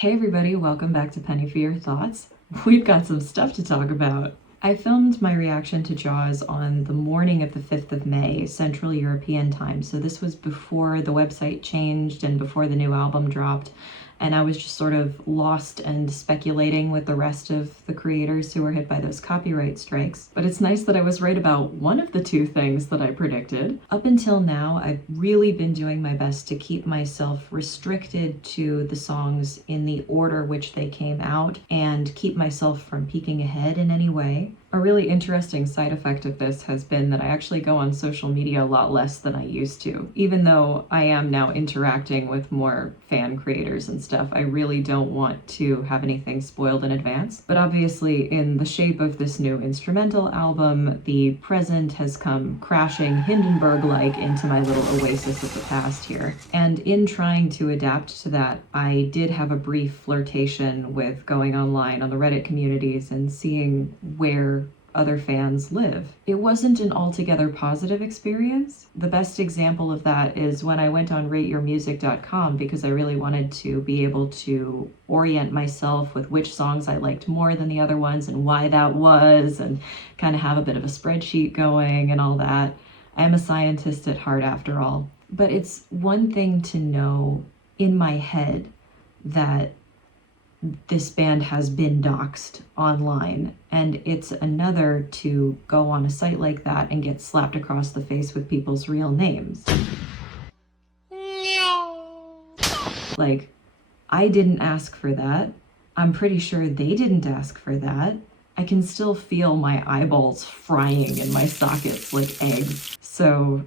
Hey everybody, welcome back to Penny for Your Thoughts. We've got some stuff to talk about. I filmed my reaction to Jaws on the morning of the 5th of May, Central European time, so this was before the website changed and before the new album dropped, and I was just sort of lost and speculating with the rest of the creators who were hit by those copyright strikes. But it's nice that I was right about one of the two things that I predicted. Up until now, I've really been doing my best to keep myself restricted to the songs in the order which they came out and keep myself from peeking ahead in any way. A really interesting side effect of this has been that I actually go on social media a lot less than I used to. Even though I am now interacting with more fan creators and stuff, I really don't want to have anything spoiled in advance. But obviously, in the shape of this new instrumental album, the present has come crashing Hindenburg-like into my little oasis of the past here. And in trying to adapt to that, I did have a brief flirtation with going online on the Reddit communities and seeing where other fans live. It wasn't an altogether positive experience. The best example of that is when I went on rateyourmusic.com because I really wanted to be able to orient myself with which songs I liked more than the other ones and why that was, and kind of have a bit of a spreadsheet going and all that. I'm a scientist at heart after all. But it's one thing to know in my head that this band has been doxxed online, and it's another to go on a site like that and get slapped across the face with people's real names. Like, I didn't ask for that. I'm pretty sure they didn't ask for that. I can still feel my eyeballs frying in my sockets like eggs. So,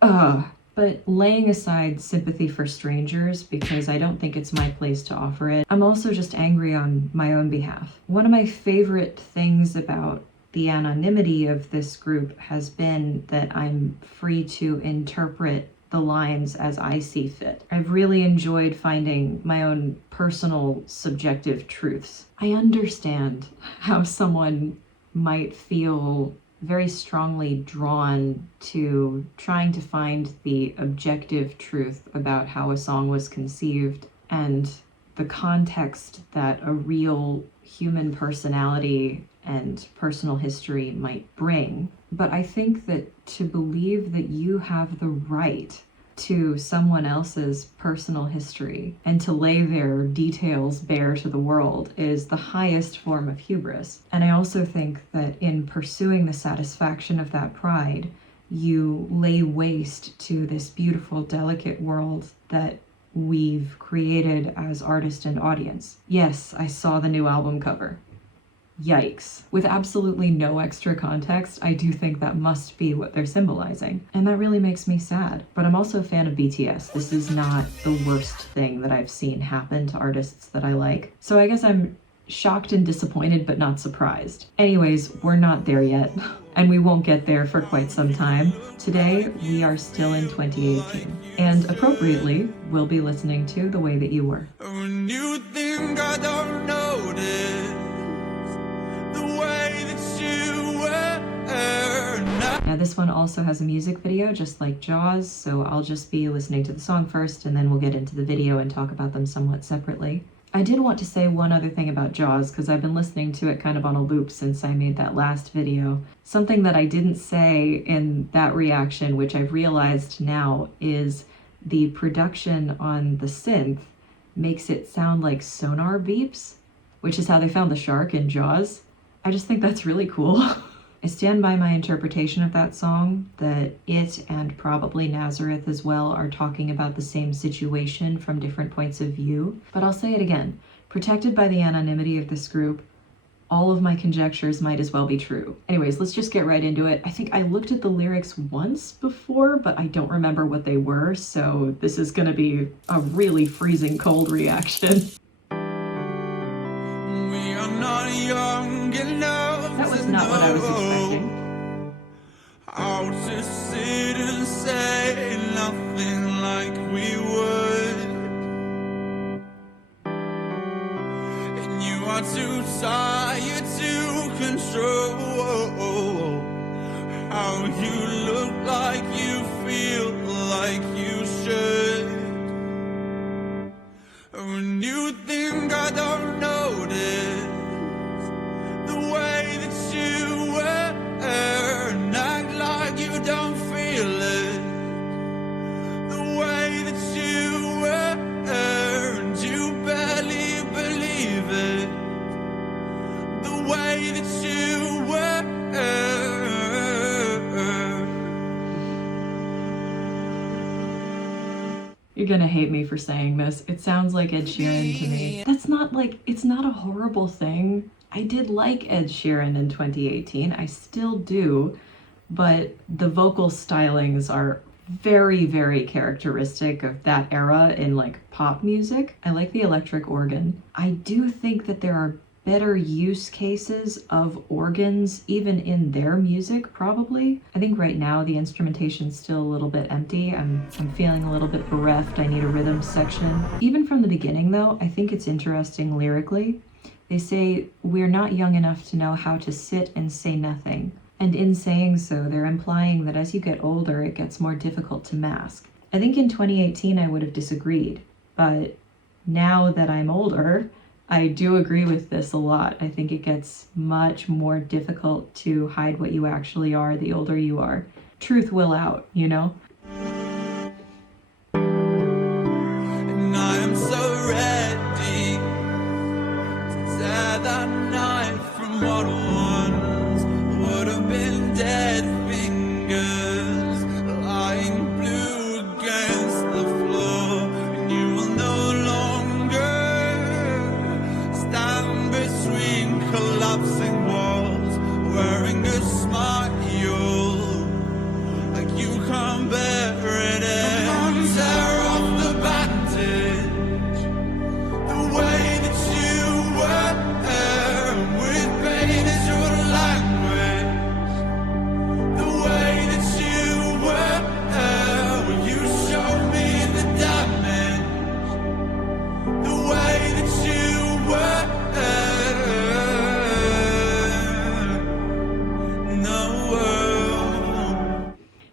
But laying aside sympathy for strangers, because I don't think it's my place to offer it, I'm also just angry on my own behalf. One of my favorite things about the anonymity of this group has been that I'm free to interpret the lines as I see fit. I've really enjoyed finding my own personal subjective truths. I understand how someone might feel very strongly drawn to trying to find the objective truth about how a song was conceived and the context that a real human personality and personal history might bring. But I think that to believe that you have the right to someone else's personal history and to lay their details bare to the world is the highest form of hubris. And I also think that in pursuing the satisfaction of that pride, you lay waste to this beautiful, delicate world that we've created as artist and audience. Yes, I saw the new album cover. Yikes. With absolutely no extra context, I do think that must be what they're symbolizing. And that really makes me sad. But I'm also a fan of BTS. This is not the worst thing that I've seen happen to artists that I like. So I guess I'm shocked and disappointed, but not surprised. Anyways, we're not there yet. And we won't get there for quite some time. Today, we are still in 2018. And appropriately, we'll be listening to The Way That You Were. When you think I don't notice Now this one also has a music video, just like Jaws, so I'll just be listening to the song first and then we'll get into the video and talk about them somewhat separately. I did want to say one other thing about Jaws, because I've been listening to it kind of on a loop since I made that last video. Something that I didn't say in that reaction, which I've realized now, is the production on the synth makes it sound like sonar beeps, which is how they found the shark in Jaws. I just think that's really cool. I stand by my interpretation of that song, that it and probably Nazareth as well are talking about the same situation from different points of view. But I'll say it again, protected by the anonymity of this group, all of my conjectures might as well be true. Anyways, let's just get right into it. I think I looked at the lyrics once before, but I don't remember what they were, so this is gonna be a really freezing cold reaction. We are not young enough. That was not what I was expecting. How to sit and say nothing like we would. And you are too tired to control how you look like you feel like you should. When you think think I don't notice the way that you wear and act like you don't feel it. The way that you wear and you barely believe it. The way that you wear. You're gonna hate me for saying this. It sounds like Ed Sheeran to me. That's not like, it's not a horrible thing. I did like Ed Sheeran in 2018. I still do, but the vocal stylings are very, very characteristic of that era in like pop music. I like the electric organ. I do think that there are better use cases of organs even in their music, probably. I think right now the instrumentation's still a little bit empty. I'm feeling a little bit bereft. I need a rhythm section. Even from the beginning though, I think it's interesting lyrically. They say, "We're not young enough to know how to sit and say nothing." And in saying so, they're implying that as you get older, it gets more difficult to mask. I think in 2018 I would have disagreed, but now that I'm older, I do agree with this a lot. I think it gets much more difficult to hide what you actually are the older you are. Truth will out, you know? And I am so ready to tear that knife from what once would have been dead fingers lying blue against the floor. And you will no longer stand between collapsing walls, wearing a smile like you can't bear it. And tear off the bandage, the way that you were, with pain as your language. The way that you were, when you showed me the damage. The way that you were.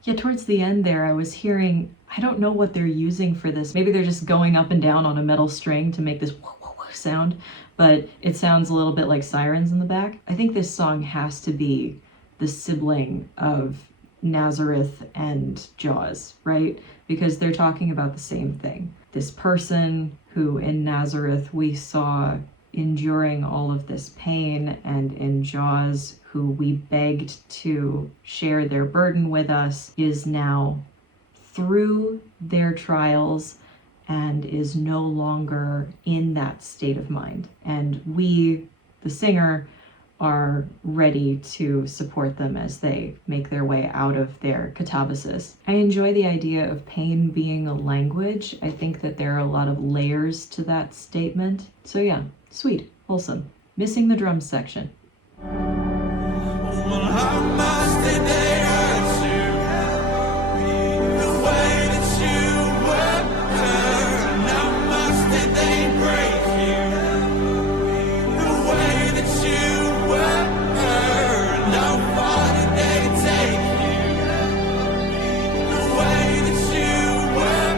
Yeah, towards the end there, I was hearing, I don't know what they're using for this. Maybe they're just going up and down on a metal string to make this sound, but it sounds a little bit like sirens in the back. I think this song has to be the sibling of Nazareth and Jaws, right? Because they're talking about the same thing. This person who in Nazareth we saw enduring all of this pain, and in Jaws who we begged to share their burden with us, is now through their trials and is no longer in that state of mind. And we, the singer, are ready to support them as they make their way out of their catabasis. I enjoy the idea of pain being a language. I think that there are a lot of layers to that statement. So yeah, sweet, wholesome. Missing the drum section. Well, how much did they hurt you? The way that you were, and how much did they break you? The way that you were, and how far did they take you? The way that you were.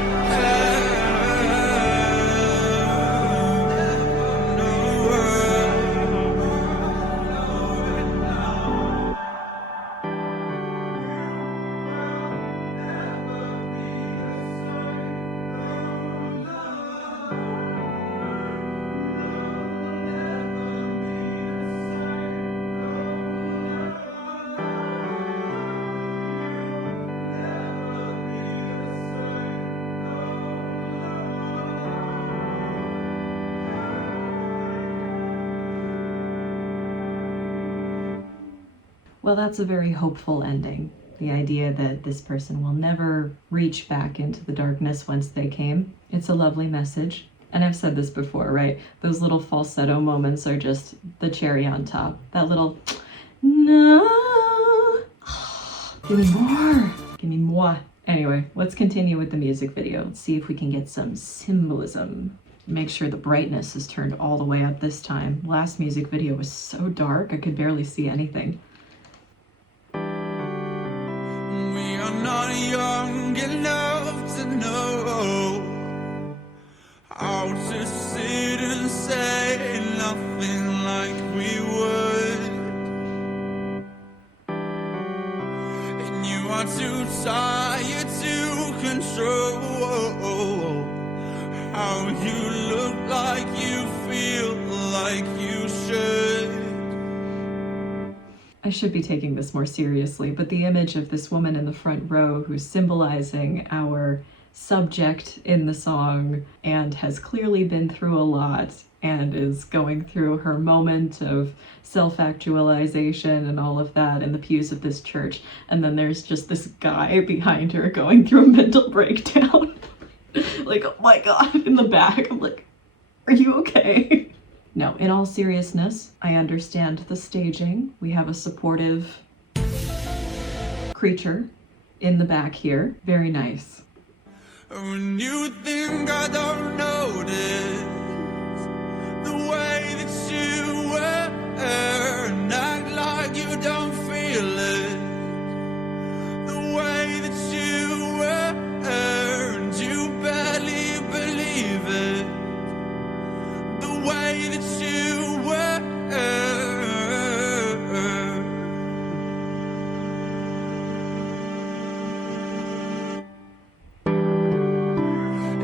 Well, that's a very hopeful ending. The idea that this person will never reach back into the darkness whence they came. It's a lovely message. And I've said this before, right? Those little falsetto moments are just the cherry on top. That little, no, give me more, give me more. Anyway, let's continue with the music video. Let's see if we can get some symbolism. Make sure the brightness is turned all the way up this time. Last music video was so dark, I could barely see anything. We are not young enough to know how to sit and say I should be taking this more seriously, but the image of this woman in the front row who's symbolizing our subject in the song and has clearly been through a lot and is going through her moment of self-actualization and all of that in the pews of this church. And then there's just this guy behind her going through a mental breakdown. Like, oh my God, in the back. I'm like, are you okay? No, in all seriousness, I understand the staging. We have a supportive creature in the back here. Very nice. When you think I don't notice the way that you were, and act like you don't feel it, the way that you were, and you barely believe it, the way that you were.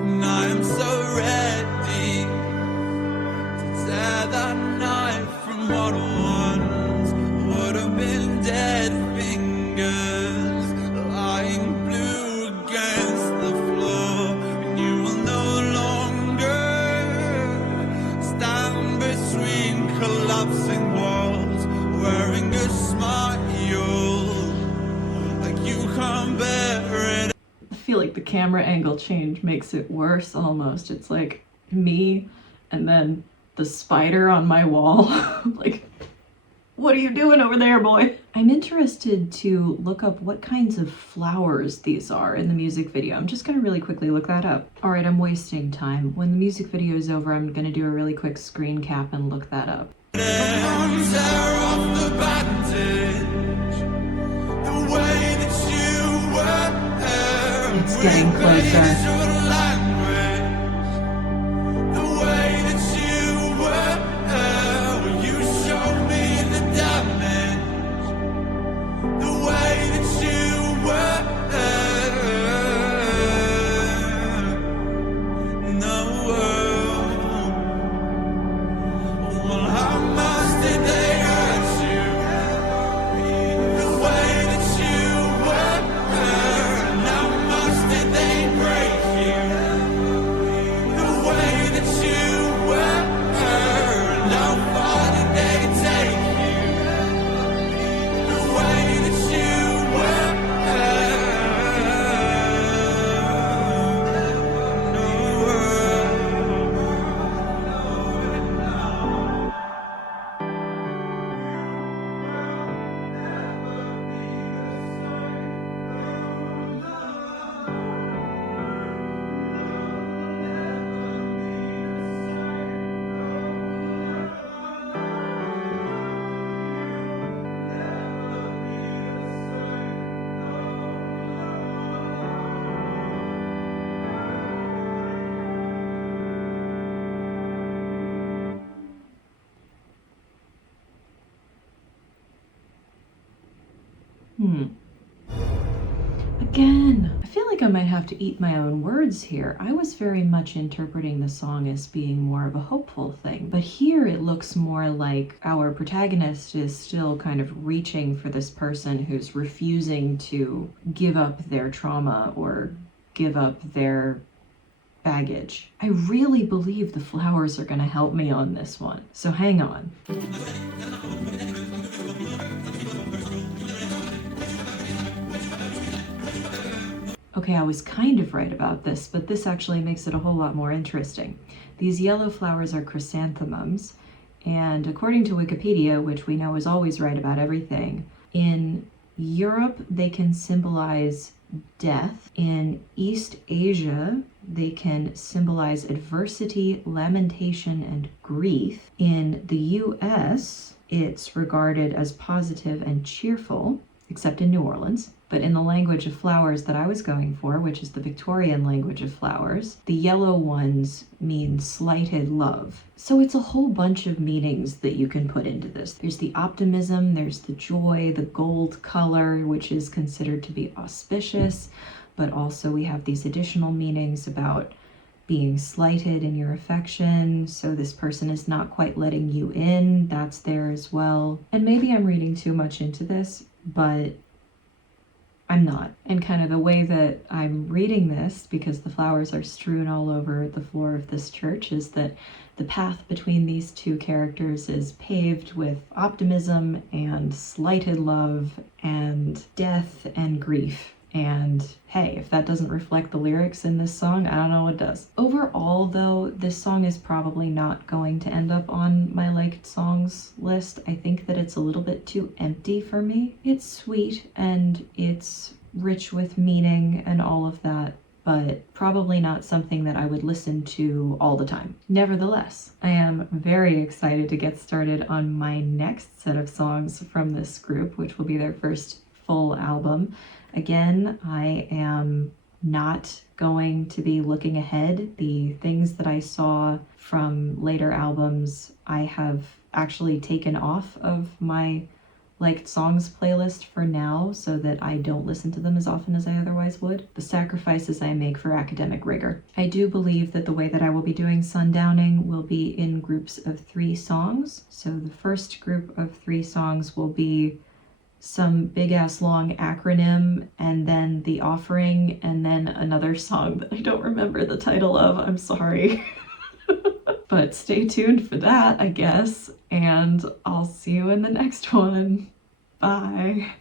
And I am so ready to tear that knife from what once would have been dead fingers lying blue against the floor. And you will no longer stand between collapsing walls, wearing a smile like you can't bear it. I feel like the camera angle change makes it worse almost. It's like me and then the spider on my wall. Like, what are you doing over there, boy? I'm interested to look up what kinds of flowers these are in the music video. I'm just gonna really quickly look that up. All right, I'm wasting time. When the music video is over, I'm gonna do a really quick screen cap and look that up. Tear off the bandage, the way that you were. It's getting closer. The way that you were, you showed me the damage. The way that you were, no. Well, how much did they hurt you? The way that you were, and how much did they break you? The way that you were, and how far did they take you? The way that you were, Again, I feel like I might have to eat my own words here. I was very much interpreting the song as being more of a hopeful thing, but here it looks more like our protagonist is still kind of reaching for this person who's refusing to give up their trauma or give up their baggage. I really believe the flowers are going to help me on this one. So hang on. Okay, I was kind of right about this, but this actually makes it a whole lot more interesting. These yellow flowers are chrysanthemums, and according to Wikipedia, which we know is always right about everything, in Europe they can symbolize death. In East Asia, they can symbolize adversity, lamentation, and grief. In the US, it's regarded as positive and cheerful, except in New Orleans. But in the language of flowers that I was going for, which is the Victorian language of flowers, the yellow ones mean slighted love. So it's a whole bunch of meanings that you can put into this. There's the optimism, there's the joy, the gold color, which is considered to be auspicious, but also we have these additional meanings about being slighted in your affection, so this person is not quite letting you in. That's there as well. And maybe I'm reading too much into this, but I'm not. And kind of the way that I'm reading this, because the flowers are strewn all over the floor of this church, is that the path between these two characters is paved with optimism and slighted love and death and grief. And hey, if that doesn't reflect the lyrics in this song, I don't know what does. Overall, though, this song is probably not going to end up on my liked songs list. I think that it's a little bit too empty for me. It's sweet and it's rich with meaning and all of that, but probably not something that I would listen to all the time. Nevertheless, I am very excited to get started on my next set of songs from this group, which will be their first full album. Again, I am not going to be looking ahead. The things that I saw from later albums, I have actually taken off of my liked songs playlist for now so that I don't listen to them as often as I otherwise would. The sacrifices I make for academic rigor. I do believe that the way that I will be doing Sundowning will be in groups of 3 songs. So the first group of 3 songs will be some big ass long acronym, and then The Offering, and then another song that I don't remember the title of. I'm sorry. But stay tuned for that, I guess, and I'll see you in the next one. Bye.